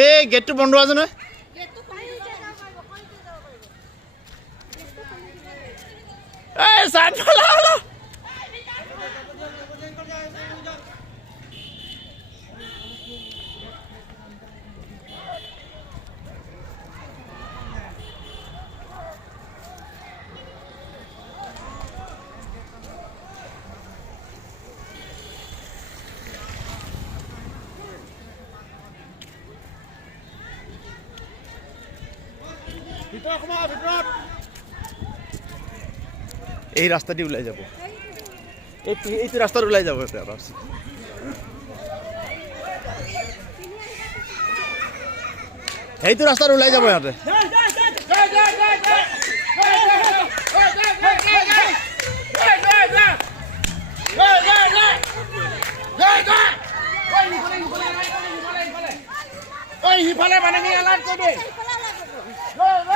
এই গেটটো বন্ধ আছে নহয় এই সাইড ফলা হলো এই রাস্তাটি ওলাই যাব এইটো রাস্তাত ওলাই যাব সেইটো রাস্তাত ওলাই যাব ইয়াতে সিফালে মানে এলাৰ্ট কৰিবি